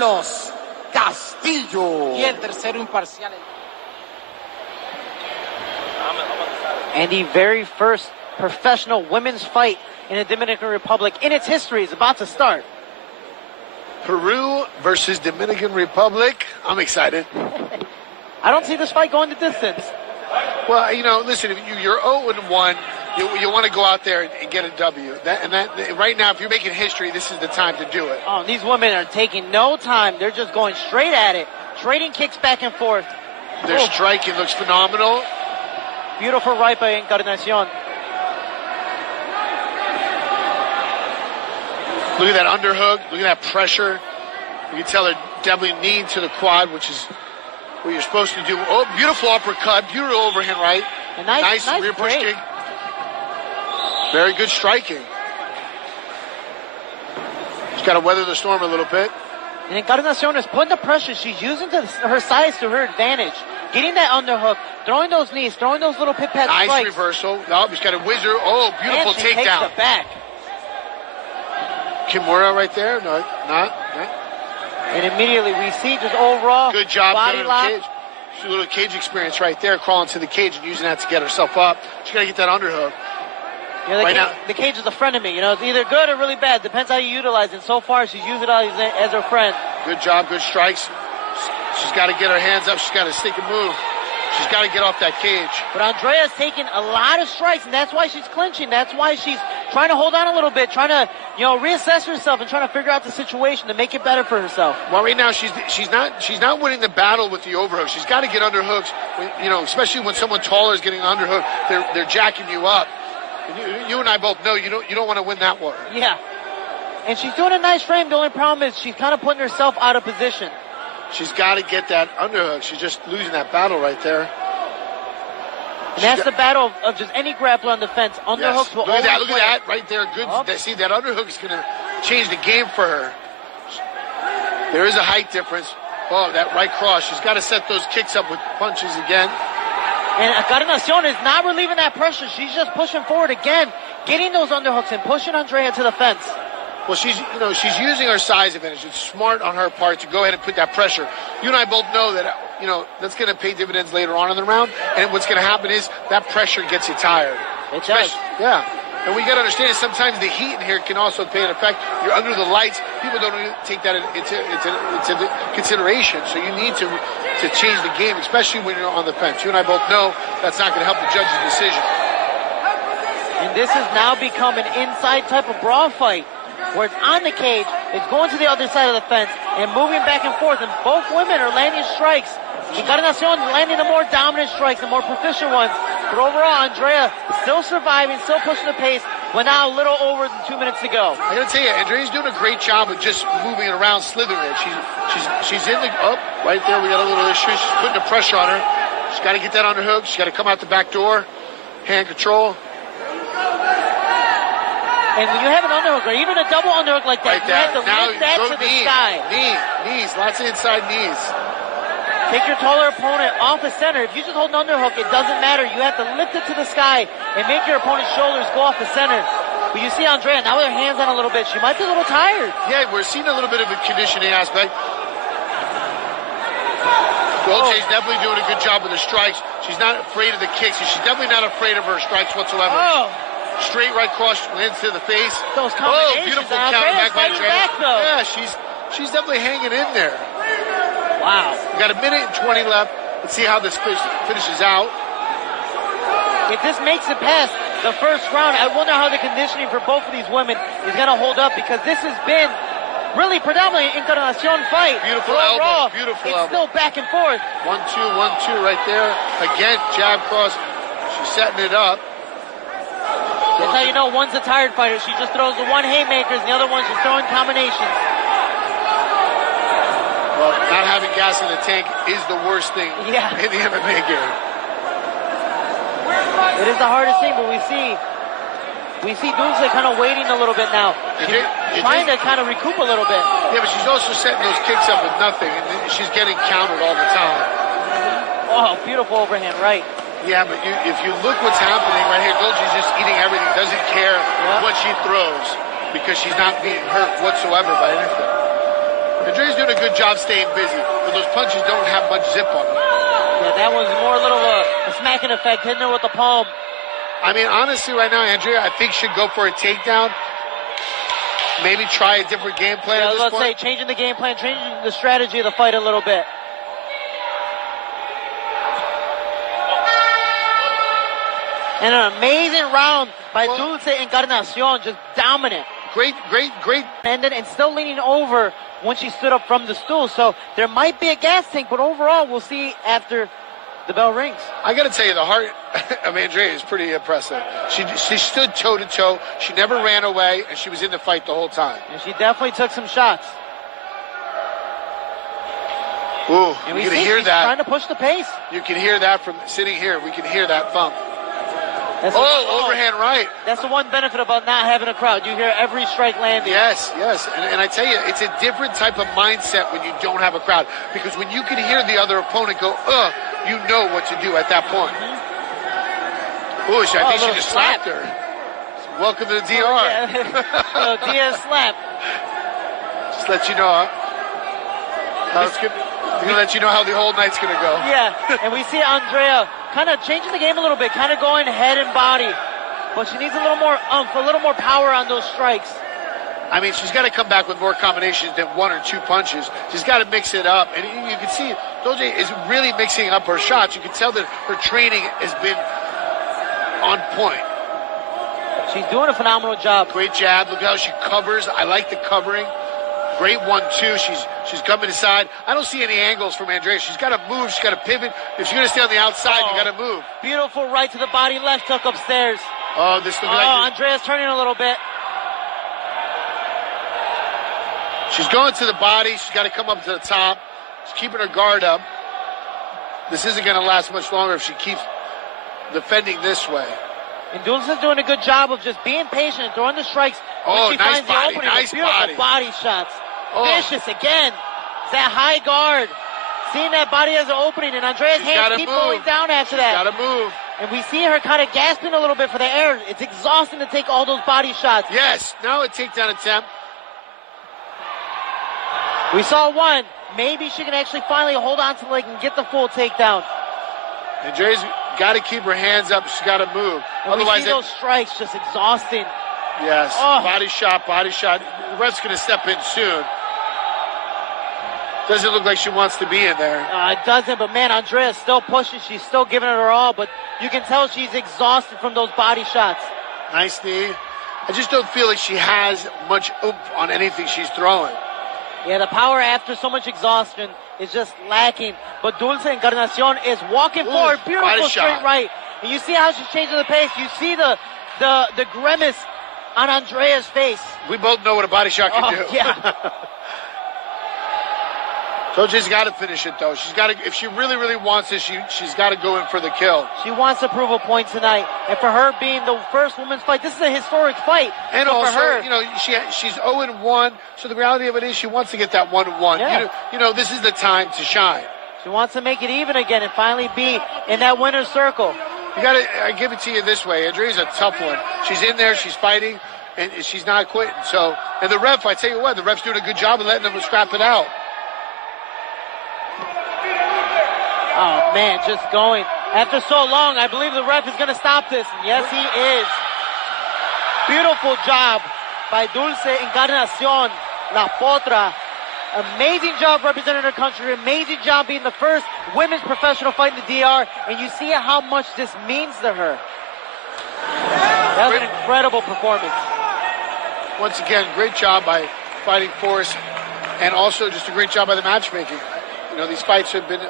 Carlos Castillo. Y el tercero imparcial. And the very first professional women's fight in the Dominican Republic in its history is about to start. Peru versus Dominican Republic. I'm excited. I don't see this fight going the distance. Well, you know, listen, if you're 0-1, you want to go out there and get a W. Right now, if you're making history, this is the time to do it. Oh, these women are taking no time. They're just going straight at it, trading kicks back and forth. Their striking looks phenomenal. Beautiful right by Encarnación. Look at that underhook. Look at that pressure. You can tell they're definitely knee to the quad, which is what you're supposed to do. Oh, beautiful uppercut. Beautiful overhand right. A nice rear push break. kick. Very good striking. She's got to weather the storm a little bit. And Encarnación is putting the pressure. She's using her size to her advantage. Getting that underhook, throwing those knees, throwing those little pit-pat nice strikes. Reversal. Oh, she's got a whizzer. Oh, beautiful and she takedown. Takes the back. Kimura right there. No, not. And immediately we see just overall good job. Body lock. Cage. She's a little cage experience right there, crawling to the cage and using that to get herself up. She's got to get that underhook. Yeah, the cage is a friend of me. You know, it's either good or really bad. Depends how you utilize it. So far, she's used it as her friend. Good job, good strikes. She's got to get her hands up. She's got to stick and move. She's got to get off that cage. But Andrea's taking a lot of strikes, and that's why she's clinching. That's why she's trying to hold on a little bit, trying to, reassess herself and trying to figure out the situation to make it better for herself. Well, right now she's not winning the battle with the overhook. She's got to get underhooks. Especially when someone taller is getting an underhook, they're jacking you up. And you and I both know you don't want to win that one. Yeah, and she's doing a nice frame. The only problem is she's kind of putting herself out of position. She's got to get that underhook. She's just losing that battle right there. And that's the battle of just any grappler on the fence. Underhooks will always Look at that right there. Good. Oh. See, that underhook is going to change the game for her. There is a height difference. Oh, that right cross. She's got to set those kicks up with punches again. And Encarnación is not relieving that pressure. She's just pushing forward again, getting those underhooks and pushing Andrea to the fence. Well, she's using her size advantage. It's smart on her part to go ahead and put that pressure. You and I both know that, that's going to pay dividends later on in the round. And what's going to happen is that pressure gets you tired. It does. Yeah. And we got to understand sometimes the heat in here can also pay an effect. You're under the lights. People don't take that into consideration. So you need to change the game, especially when you're on the fence. You and I both know that's not going to help the judge's decision. And this has now become an inside type of brawl fight, where it's on the cage, it's going to the other side of the fence, and moving back and forth, and both women are landing strikes. Encarnación landing the more dominant strikes, the more proficient ones, but overall, Andrea still surviving, still pushing the pace, but now a little over than 2 minutes to go. I gotta tell you, Andrea's doing a great job of just moving it around, slithering it. She's in the, right there, we got a little issue. She's putting the pressure on her. She's got to get that underhook. She's got to come out the back door, hand control. And when you have an underhook, or even a double underhook like that, you have to lift that to the sky. Knees, lots of inside knees. Take your taller opponent off the center. If you just hold an underhook, it doesn't matter. You have to lift it to the sky and make your opponent's shoulders go off the center. But you see Andrea, now with her hands on a little bit, she might be a little tired. Yeah, we're seeing a little bit of a conditioning aspect. Dulce's definitely doing a good job with the strikes. She's not afraid of the kicks. She's definitely not afraid of her strikes whatsoever. Oh. Straight right cross lands to the face. Those combinations. Beautiful counter back by Andrea. Back, though. Yeah, she's definitely hanging in there. Wow. We got a minute and 20 left. Let's see how this finishes out. If this makes it past the first round, I wonder how the conditioning for both of these women is going to hold up, because this has been really predominantly an Encarnación fight. Beautiful elbow. Beautiful elbow. It's still back and forth. 1-2 right there. Again, jab cross. She's setting it up. That's how you know one's a tired fighter. She just throws the one haymakers, and the other one's just throwing combinations. Well, not having gas in the tank is the worst thing in the MMA game. It is the hardest thing, but we see Dulce kind of waiting a little bit now. She's trying to kind of recoup a little bit. Yeah, but she's also setting those kicks up with nothing, and she's getting countered all the time. Oh, beautiful overhand right. Yeah, but if you look what's happening right here, Dulce's just eating everything, doesn't care what she throws, because she's not being hurt whatsoever by anything. Andrea's doing a good job staying busy, but those punches don't have much zip on them. Yeah, that was more a little a smacking effect, hitting her with the palm. I mean, honestly, right now, Andrea, I think should go for a takedown. Maybe try a different game plan at this let's point. say changing the game plan, changing the strategy of the fight a little bit. And an amazing round by Dulce Encarnación, just dominant. Great. And still leaning over when she stood up from the stool. So there might be a gas tank, but overall, we'll see after the bell rings. I got to tell you, the heart of Andrea is pretty impressive. She stood toe-to-toe. She never ran away, and she was in the fight the whole time. And she definitely took some shots. Ooh, and you can hear she's that. Trying to push the pace. You can hear that from sitting here. We can hear that thump. That's overhand right. That's the one benefit about not having a crowd. You hear every strike landing. Yes. And I tell you, it's a different type of mindset when you don't have a crowd. Because when you can hear the other opponent go, you know what to do at that point. Ooh, I think she just slapped her. Welcome to the DR. Yeah. Diaz slap. Just let you know. Gonna let you know how the whole night's gonna go. Yeah, and we see Andrea kind of changing the game a little bit, kind of going head and body. But she needs a little more oomph, a little more power on those strikes. I mean, she's got to come back with more combinations than one or two punches. She's got to mix it up. And you can see Dulce is really mixing up her shots. You can tell that her training has been on point. She's doing a phenomenal job. Great jab. Look how she covers. I like the covering. Great 1-2. She's coming inside. I don't see any angles from Andrea. She's got to move. She's got to pivot. If she's going to stay on the outside, you got to move. Beautiful right to the body, left hook upstairs. Oh, this looks like... Andrea's turning a little bit. She's going to the body. She's got to come up to the top. She's keeping her guard up. This isn't going to last much longer if she keeps defending this way. And Dulce is doing a good job of just being patient and throwing the strikes when she nice finds body, the opening. nice Beautiful body shots. Oh. Vicious again. That high guard. Seeing that body as an opening, and Andrea's hands keep going down after that. Got to move. And we see her kind of gasping a little bit for the air. It's exhausting to take all those body shots. Yes, now a takedown attempt. We saw one. Maybe she can actually finally hold on to the leg and get the full takedown. Andrea's got to keep her hands up. She's got to move. And otherwise, we see those strikes just exhausting. Yes, body shot. The ref's going to step in soon. Doesn't look like she wants to be in there. It doesn't, but man, Andrea's still pushing. She's still giving it her all, but you can tell she's exhausted from those body shots. Nice knee. I just don't feel like she has much oomph on anything she's throwing. Yeah, the power after so much exhaustion is just lacking. But Dulce Encarnación is walking forward. Beautiful straight right. And you see how she's changing the pace. You see the grimace on Andrea's face. We both know what a body shot can do. Yeah. Dulce's got to finish it, though. She's got to, if she really, really wants this, she's got to go in for the kill. She wants to prove a point tonight. And for her being the first women's fight, this is a historic fight. And so also, for her, she's 0-1, so the reality of it is she wants to get that 1-1. Yeah. This is the time to shine. She wants to make it even again and finally be in that winner's circle. I give it to you this way. Andrea's a tough one. She's in there, she's fighting, and she's not quitting. So, and the ref, I tell you what, the ref's doing a good job of letting them scrap it out. Oh, man, just going. After so long, I believe the ref is going to stop this. And yes, he is. Beautiful job by Dulce Encarnación, La Potra. Amazing job representing her country. Amazing job being the first women's professional fight in the DR. And you see how much this means to her. That was an incredible performance. Once again, great job by Fighting Force. And also just a great job by the matchmaking. These fights have been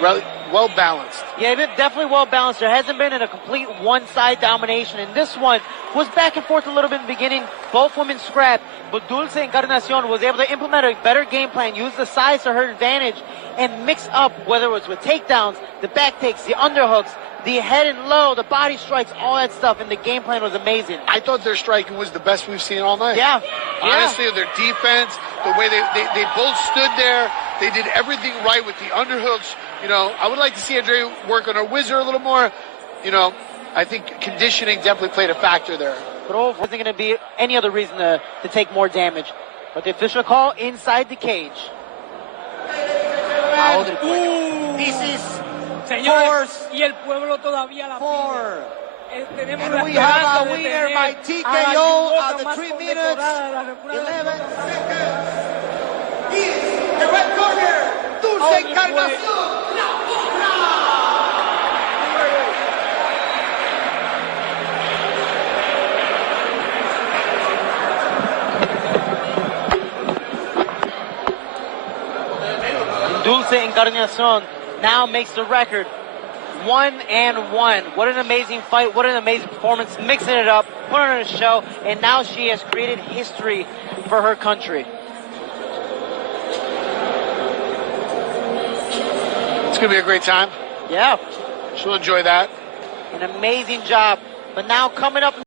well balanced. Yeah, they've been definitely well balanced. There hasn't been a complete one-side domination. And this one was back and forth a little bit in the beginning. Both women scrapped, but Dulce Encarnación was able to implement a better game plan, use the size to her advantage, and mix up, whether it was with takedowns, the back takes, the underhooks, the head and low, the body strikes, all that stuff, and the game plan was amazing. I thought their striking was the best we've seen all night. Yeah. Honestly, their defense, the way they both stood there, they did everything right with the underhooks. I would like to see Andrea work on her whizzer a little more. I think conditioning definitely played a factor there. But overall, wasn't going to be any other reason to take more damage. But the official call inside the cage. This is Señores, y el pueblo todavía la four. tenemos And la we have esperanza a de winner tener by a la TKO judoka at the más 3 minutes, condecorada de la República 11 Dominicana. seconds. He is the red corner, Dulce Hoy fue- Encarnación, la otra. Dulce Encarnación now makes the record 1-1. What an amazing fight. What an amazing performance. Mixing it up, putting on a show, and now she has created history for her country. It's going to be a great time. Yeah, She'll enjoy that. an amazing job. But now coming up